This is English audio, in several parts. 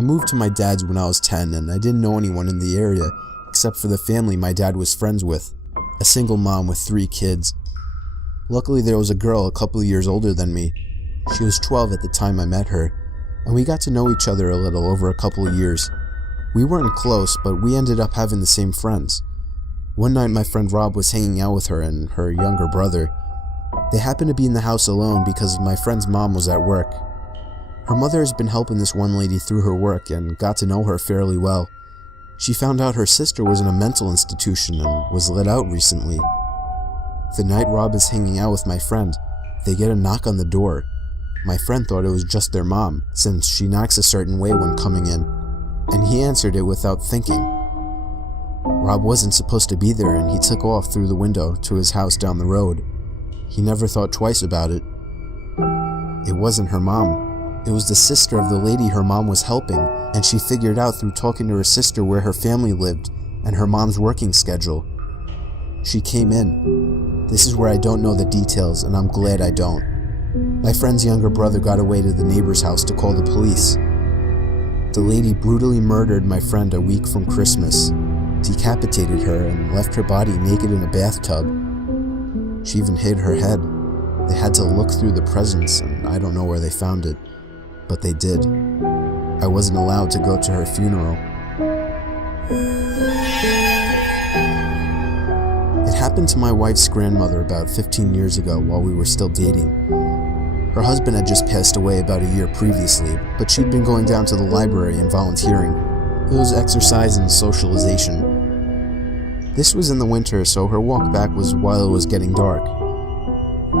I moved to my dad's when I was 10 and I didn't know anyone in the area except for the family my dad was friends with, a single mom with 3 kids. Luckily there was a girl a couple of years older than me. She was 12 at the time I met her, and we got to know each other a little over a couple of years. We weren't close, but we ended up having the same friends. One night my friend Rob was hanging out with her and her younger brother. They happened to be in the house alone because my friend's mom was at work. Her mother has been helping this one lady through her work and got to know her fairly well. She found out her sister was in a mental institution and was let out recently. The night Rob is hanging out with my friend, they get a knock on the door. My friend thought it was just their mom, since she knocks a certain way when coming in, and he answered it without thinking. Rob wasn't supposed to be there and he took off through the window to his house down the road. He never thought twice about it. It wasn't her mom. It was the sister of the lady her mom was helping, and she figured out through talking to her sister where her family lived and her mom's working schedule. She came in. This is where I don't know the details, and I'm glad I don't. My friend's younger brother got away to the neighbor's house to call the police. The lady brutally murdered my friend a week from Christmas, decapitated her, and left her body naked in a bathtub. She even hid her head. They had to look through the presents, and I don't know where they found it, but they did. I wasn't allowed to go to her funeral. It happened to my wife's grandmother about 15 years ago while we were still dating. Her husband had just passed away about a year previously, but she'd been going down to the library and volunteering. It was exercise and socialization. This was in the winter, so her walk back was while it was getting dark.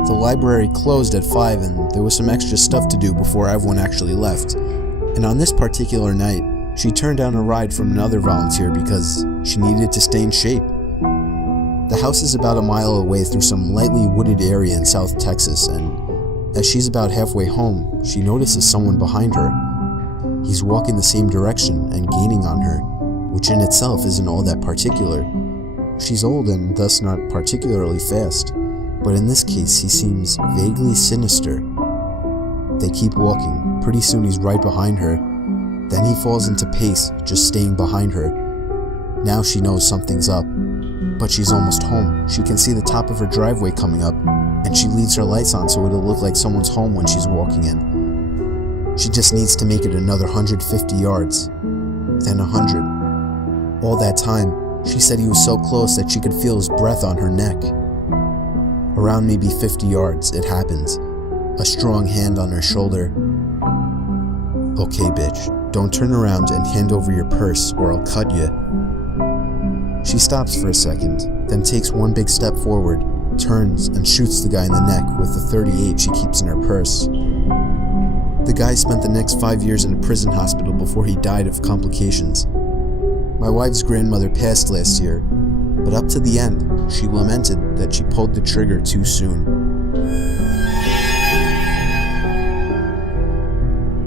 The library closed at 5 and there was some extra stuff to do before everyone actually left. And on this particular night, she turned down a ride from another volunteer because she needed to stay in shape. The house is about a mile away through some lightly wooded area in South Texas, and as she's about halfway home, she notices someone behind her. He's walking the same direction and gaining on her, which in itself isn't all that particular. She's old and thus not particularly fast, but in this case he seems vaguely sinister. They keep walking. Pretty soon he's right behind her. Then he falls into pace, just staying behind her. Now she knows something's up. But she's almost home. She can see the top of her driveway coming up, and she leaves her lights on so it'll look like someone's home when she's walking in. She just needs to make it another 150 yards, then 100. All that time, she said he was so close that she could feel his breath on her neck. Around maybe 50 yards, it happens. A strong hand on her shoulder. "Okay, bitch, don't turn around and hand over your purse or I'll cut you." She stops for a second, then takes one big step forward, turns, and shoots the guy in the neck with the .38 she keeps in her purse. The guy spent the next 5 years in a prison hospital before he died of complications. My wife's grandmother passed last year, but up to the end, she lamented that she pulled the trigger too soon.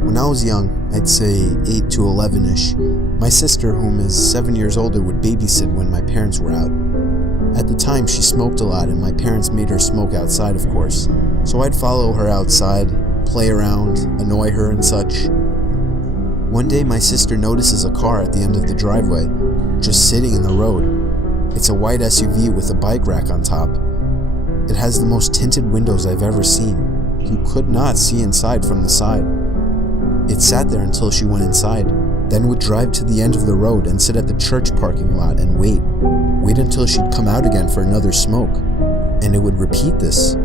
When I was young, I'd say 8 to 11-ish, my sister, whom is 7 years older, would babysit when my parents were out. At the time, she smoked a lot and my parents made her smoke outside, of course. So I'd follow her outside, play around, annoy her and such. One day my sister notices a car at the end of the driveway, just sitting in the road. It's a white SUV with a bike rack on top. It has the most tinted windows I've ever seen. You could not see inside from the side. It sat there until she went inside, then would drive to the end of the road and sit at the church parking lot and wait until she'd come out again for another smoke, and it would repeat this.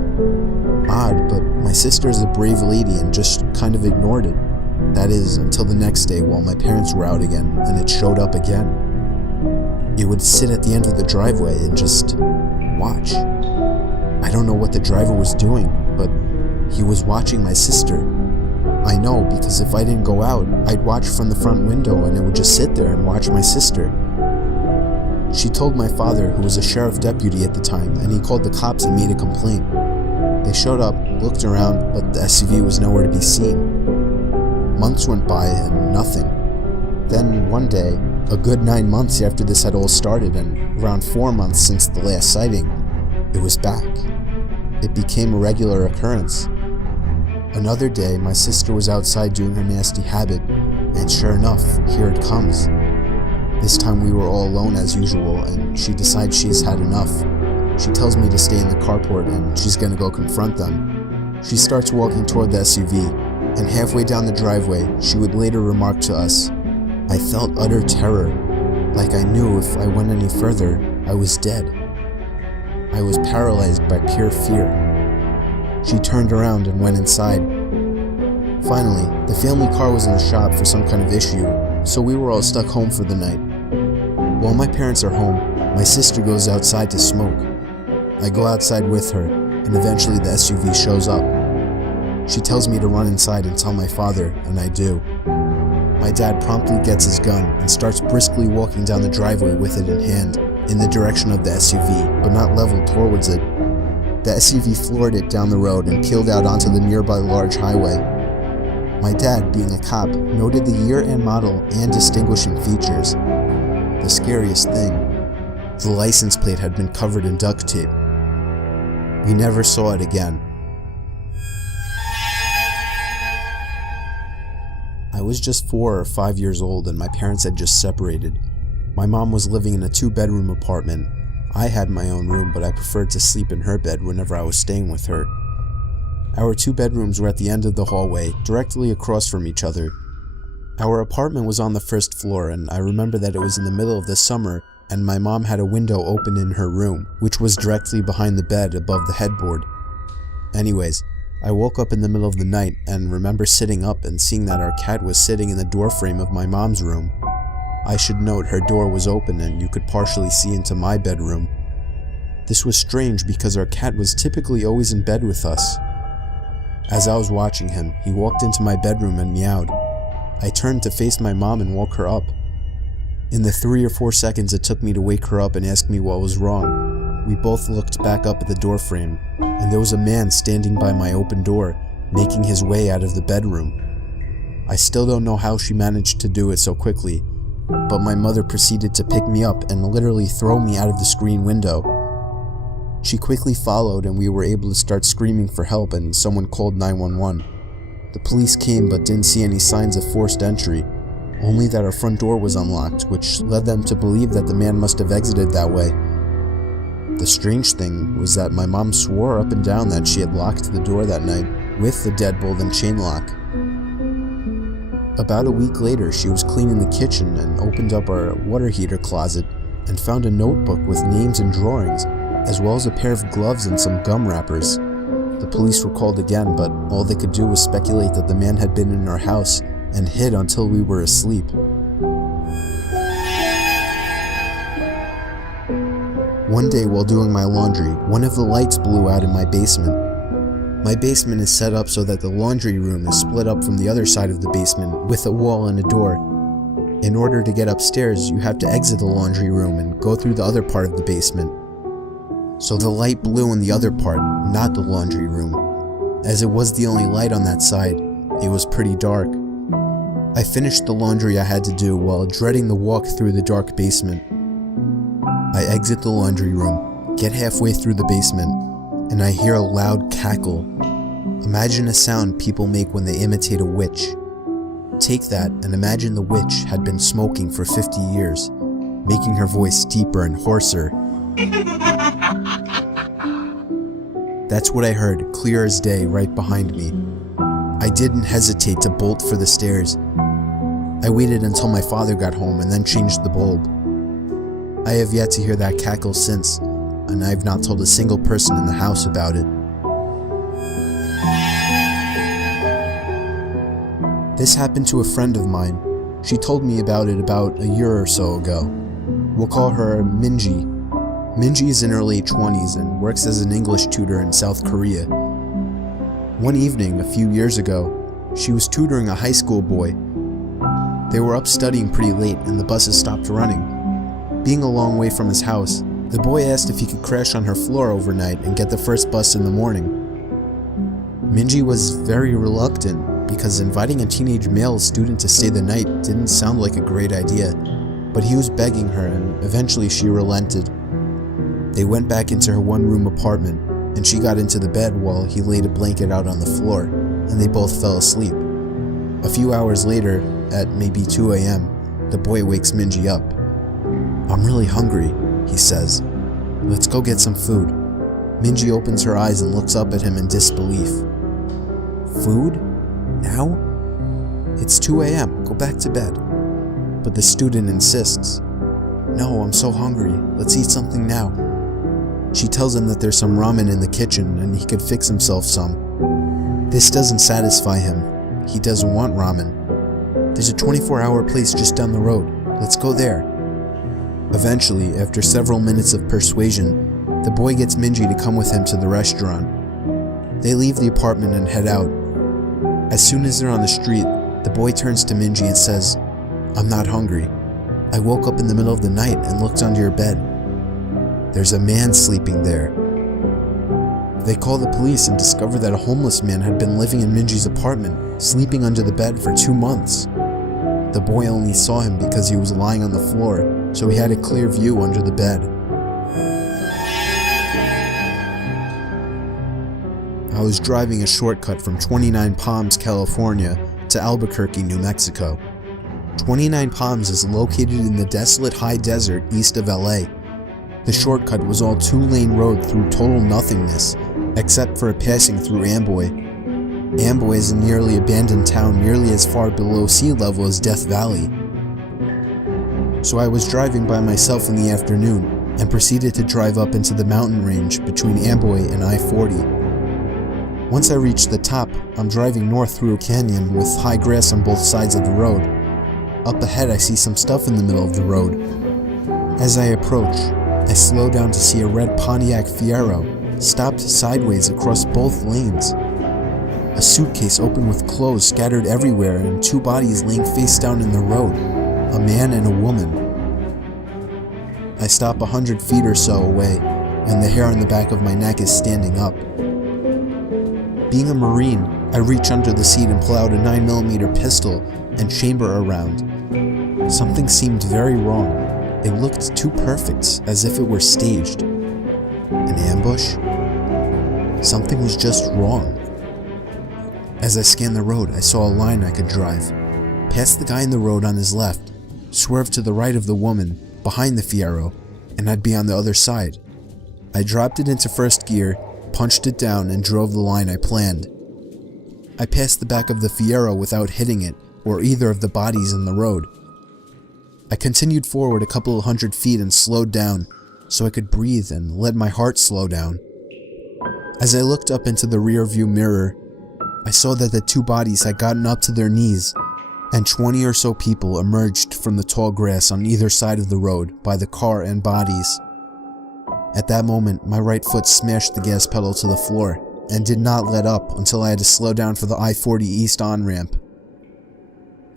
Odd, but my sister is a brave lady and just kind of ignored it. That is, until the next day while my parents were out again, and it showed up again. It would sit at the end of the driveway and just watch. I don't know what the driver was doing, but he was watching my sister. I know, because if I didn't go out, I'd watch from the front window and it would just sit there and watch my sister. She told my father, who was a sheriff deputy at the time, and he called the cops and made a complaint. They showed up, looked around, but the SUV was nowhere to be seen. Months went by and nothing. Then one day, a good 9 months after this had all started and around 4 months since the last sighting, it was back. It became a regular occurrence. Another day, my sister was outside doing her nasty habit And sure enough, here it comes. This time we were all alone as usual, and she decides she's had enough. She tells me to stay in the carport and she's gonna go confront them. She starts walking toward the SUV, and halfway down the driveway, she would later remark to us, "I felt utter terror, like I knew if I went any further, I was dead. I was paralyzed by pure fear." She turned around and went inside. Finally, the family car was in the shop for some kind of issue, so we were all stuck home for the night. While my parents are home, my sister goes outside to smoke. I go outside with her, and eventually the SUV shows up. She tells me to run inside and tell my father, and I do. My dad promptly gets his gun and starts briskly walking down the driveway with it in hand, in the direction of the SUV, but not leveled towards it. The SUV floored it down the road and peeled out onto the nearby large highway. My dad, being a cop, noted the year and model and distinguishing features. The scariest thing, the license plate had been covered in duct tape. We never saw it again. I was just 4 or 5 years old and my parents had just separated. My mom was living in a 2-bedroom apartment. I had my own room, but I preferred to sleep in her bed whenever I was staying with her. Our 2 bedrooms were at the end of the hallway, directly across from each other. Our apartment was on the 1st floor, and I remember that it was in the middle of the summer, and my mom had a window open in her room, which was directly behind the bed above the headboard. Anyways, I woke up in the middle of the night and remember sitting up and seeing that our cat was sitting in the doorframe of my mom's room. I should note her door was open and you could partially see into my bedroom. This was strange because our cat was typically always in bed with us. As I was watching him, he walked into my bedroom and meowed. I turned to face my mom and woke her up. In the 3 or 4 seconds it took me to wake her up and ask me what was wrong, we both looked back up at the doorframe, and there was a man standing by my open door, making his way out of the bedroom. I still don't know how she managed to do it so quickly, but my mother proceeded to pick me up and literally throw me out of the screen window. She quickly followed and we were able to start screaming for help and someone called 911. The police came but didn't see any signs of forced entry, only that our front door was unlocked, which led them to believe that the man must have exited that way. The strange thing was that my mom swore up and down that she had locked the door that night with the deadbolt and chain lock. About a week later, she was cleaning the kitchen and opened up our water heater closet and found a notebook with names and drawings, as well as a pair of gloves and some gum wrappers. The police were called again, but all they could do was speculate that the man had been in our house and hid until we were asleep. One day while doing my laundry, one of the lights blew out in my basement. My basement is set up so that the laundry room is split up from the other side of the basement with a wall and a door. In order to get upstairs, you have to exit the laundry room and go through the other part of the basement. So the light blew in the other part, not the laundry room. As it was the only light on that side, it was pretty dark. I finished the laundry I had to do while dreading the walk through the dark basement. I exit the laundry room, get halfway through the basement, and I hear a loud cackle. Imagine a sound people make when they imitate a witch. Take that and imagine the witch had been smoking for 50 years, making her voice deeper and hoarser. That's what I heard, clear as day, right behind me. I didn't hesitate to bolt for the stairs. I waited until my father got home and then changed the bulb. I have yet to hear that cackle since, and I have not told a single person in the house about it. This happened to a friend of mine. She told me about it about a year or so ago. We'll call her Minji. Minji is in her late 20s and works as an English tutor in South Korea. One evening, a few years ago, she was tutoring a high school boy. They were up studying pretty late and the buses stopped running. Being a long way from his house, the boy asked if he could crash on her floor overnight and get the first bus in the morning. Minji was very reluctant because inviting a teenage male student to stay the night didn't sound like a great idea, but he was begging her and eventually she relented. They went back into her one-room apartment and she got into the bed while he laid a blanket out on the floor and they both fell asleep. A few hours later, at maybe 2 a.m., the boy wakes Minji up. "I'm really hungry," he says. "Let's go get some food." Minji opens her eyes and looks up at him in disbelief. "Food? Now? It's 2 a.m., go back to bed." But the student insists. "No, I'm so hungry, let's eat something now." She tells him that there's some ramen in the kitchen and he could fix himself some. This doesn't satisfy him. He doesn't want ramen. "There's a 24-hour place just down the road. Let's go there." Eventually, after several minutes of persuasion, the boy gets Minji to come with him to the restaurant. They leave the apartment and head out. As soon as they're on the street, the boy turns to Minji and says, "I'm not hungry. I woke up in the middle of the night and looked under your bed. There's a man sleeping there." They call the police and discover that a homeless man had been living in Minji's apartment, sleeping under the bed for 2 months. The boy only saw him because he was lying on the floor, so he had a clear view under the bed. I was driving a shortcut from 29 Palms, California to Albuquerque, New Mexico. 29 Palms is located in the desolate high desert east of LA. The shortcut was all 2-lane road through total nothingness, except for a passing through Amboy. Amboy is a nearly abandoned town nearly as far below sea level as Death Valley. So I was driving by myself in the afternoon and proceeded to drive up into the mountain range between Amboy and I-40. Once I reached the top, I'm driving north through a canyon with high grass on both sides of the road. Up ahead I see some stuff in the middle of the road. As I approach, I slow down to see a red Pontiac Fiero stopped sideways across both lanes. A suitcase open with clothes scattered everywhere and 2 bodies laying face down in the road, a man and a woman. I stop 100 feet or so away, and the hair on the back of my neck is standing up. Being a Marine, I reach under the seat and pull out a 9mm pistol and chamber a round. Something seemed very wrong. It looked too perfect, as if it were staged. An ambush? Something was just wrong. As I scanned the road, I saw a line I could drive. Past the guy in the road on his left, swerve to the right of the woman, behind the Fiero, and I'd be on the other side. I dropped it into first gear, punched it down, and drove the line I planned. I passed the back of the Fiero without hitting it, or either of the bodies in the road. I continued forward a couple of 100 feet and slowed down, so I could breathe and let my heart slow down. As I looked up into the rear view mirror, I saw that the 2 bodies had gotten up to their knees, and 20 or so people emerged from the tall grass on either side of the road by the car and bodies. At that moment, my right foot smashed the gas pedal to the floor and did not let up until I had to slow down for the I-40 East on-ramp.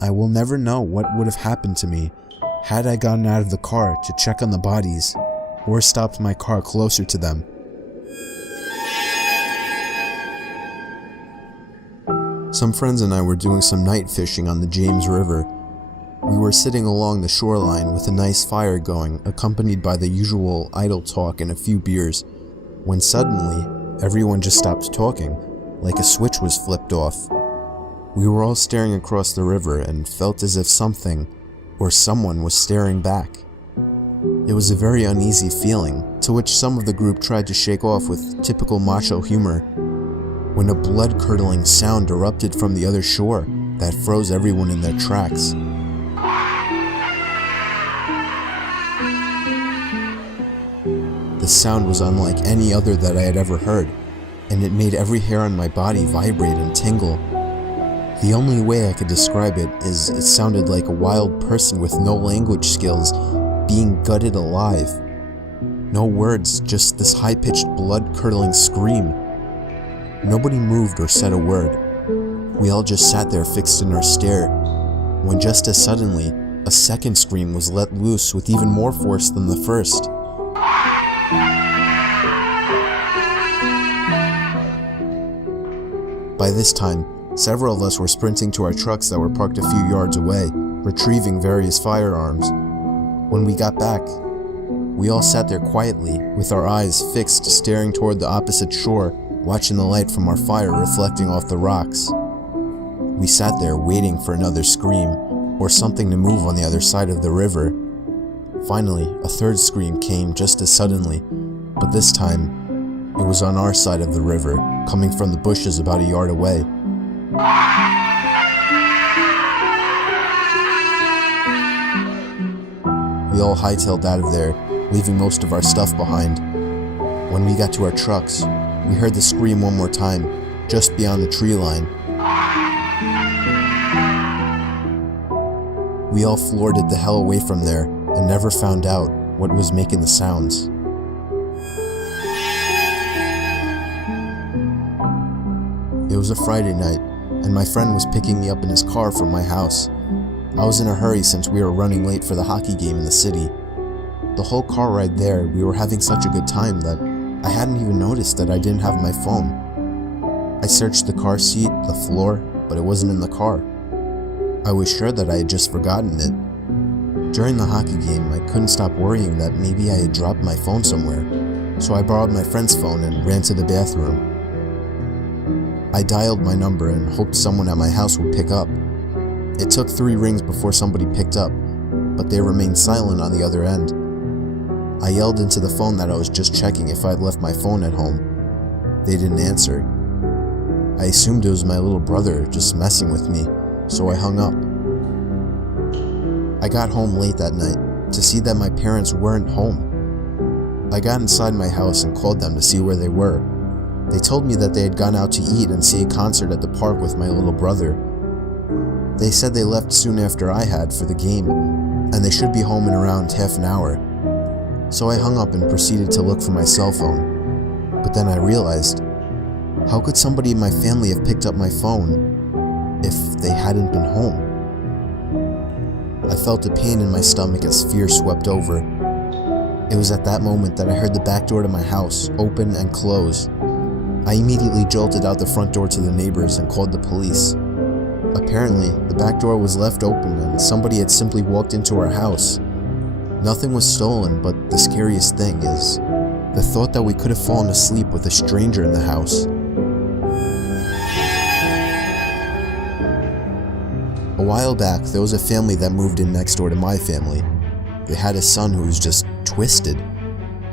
I will never know what would have happened to me had I gotten out of the car to check on the bodies or stopped my car closer to them. Some friends and I were doing some night fishing on the James River. We were sitting along the shoreline with a nice fire going, accompanied by the usual idle talk and a few beers, when suddenly, everyone just stopped talking, like a switch was flipped off. We were all staring across the river and felt as if something, or someone, was staring back. It was a very uneasy feeling, to which some of the group tried to shake off with typical macho humor, when a blood-curdling sound erupted from the other shore that froze everyone in their tracks. The sound was unlike any other that I had ever heard, and it made every hair on my body vibrate and tingle. The only way I could describe it is it sounded like a wild person with no language skills being gutted alive. No words, just this high-pitched, blood-curdling scream. Nobody moved or said a word. We all just sat there fixed in our stare, when just as suddenly, a second scream was let loose with even more force than the first. By this time, several of us were sprinting to our trucks that were parked a few yards away, retrieving various firearms. When we got back, we all sat there quietly, with our eyes fixed staring toward the opposite shore, watching the light from our fire reflecting off the rocks. We sat there waiting for another scream, or something to move on the other side of the river. Finally, a third scream came just as suddenly, but this time, it was on our side of the river, coming from the bushes about a yard away. We all hightailed out of there, leaving most of our stuff behind. When we got to our trucks, we heard the scream one more time, just beyond the tree line. We all floored it the hell away from there and never found out what was making the sounds. It was a Friday night, and my friend was picking me up in his car from my house. I was in a hurry since we were running late for the hockey game in the city. The whole car ride there, we were having such a good time that I hadn't even noticed that I didn't have my phone. I searched the car seat, the floor, but it wasn't in the car. I was sure that I had just forgotten it. During the hockey game, I couldn't stop worrying that maybe I had dropped my phone somewhere, so I borrowed my friend's phone and ran to the bathroom. I dialed my number and hoped someone at my house would pick up. It took 3 rings before somebody picked up, but they remained silent on the other end. I yelled into the phone that I was just checking if I'd left my phone at home. They didn't answer. I assumed it was my little brother just messing with me, so I hung up. I got home late that night to see that my parents weren't home. I got inside my house and called them to see where they were. They told me that they had gone out to eat and see a concert at the park with my little brother. They said they left soon after I had for the game, and they should be home in around half an hour. So I hung up and proceeded to look for my cell phone. But then I realized, how could somebody in my family have picked up my phone if they hadn't been home? I felt a pain in my stomach as fear swept over. It was at that moment that I heard the back door to my house open and close. I immediately jolted out the front door to the neighbors and called the police. Apparently, the back door was left open and somebody had simply walked into our house. Nothing was stolen, but the scariest thing is the thought that we could have fallen asleep with a stranger in the house. A while back, there was a family that moved in next door to my family. They had a son who was just twisted.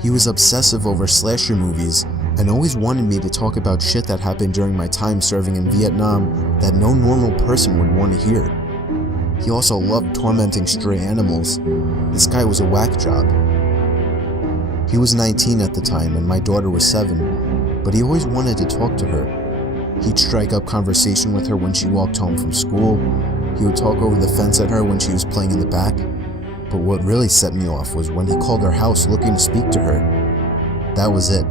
He was obsessive over slasher movies and always wanted me to talk about shit that happened during my time serving in Vietnam that no normal person would want to hear. He also loved tormenting stray animals. This guy was a whack job. He was 19 at the time and my daughter was 7, but he always wanted to talk to her. He'd strike up conversation with her when she walked home from school. He would talk over the fence at her when she was playing in the back. But what really set me off was when he called our house looking to speak to her. That was it.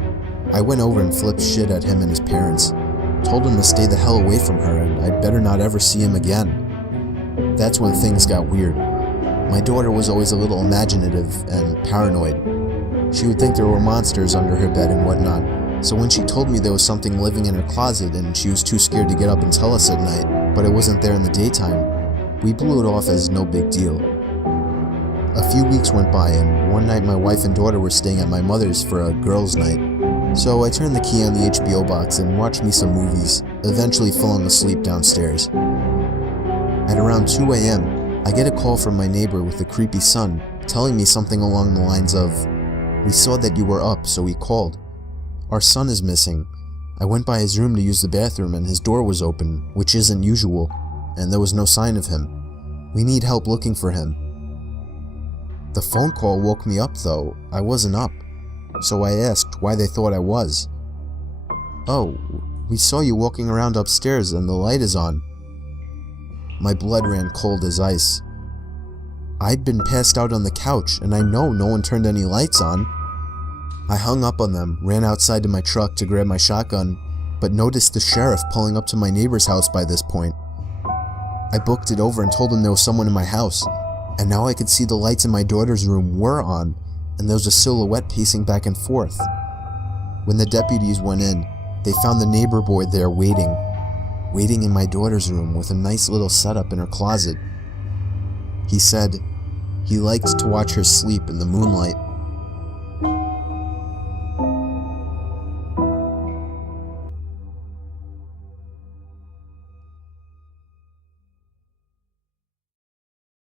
I went over and flipped shit at him and his parents, told him to stay the hell away from her and I'd better not ever see him again. That's when things got weird. My daughter was always a little imaginative and paranoid. She would think there were monsters under her bed and whatnot, so when she told me there was something living in her closet and she was too scared to get up and tell us at night, but it wasn't there in the daytime, we blew it off as no big deal. A few weeks went by and one night my wife and daughter were staying at my mother's for a girls' night. So I turned the key on the HBO box and watched me some movies, eventually falling asleep downstairs. At around 2 a.m., I get a call from my neighbor with a creepy son telling me something along the lines of, "We saw that you were up, so we called. Our son is missing. I went by his room to use the bathroom and his door was open, which isn't usual, and there was no sign of him. We need help looking for him." The phone call woke me up though. I wasn't up. So I asked why they thought I was. "Oh, we saw you walking around upstairs and the light is on." My blood ran cold as ice. I'd been passed out on the couch and I know no one turned any lights on. I hung up on them, ran outside to my truck to grab my shotgun, but noticed the sheriff pulling up to my neighbor's house by this point. I booked it over and told him there was someone in my house, and now I could see the lights in my daughter's room were on, and there was a silhouette pacing back and forth. When the deputies went in, they found the neighbor boy there waiting in my daughter's room with a nice little setup in her closet. He said he liked to watch her sleep in the moonlight.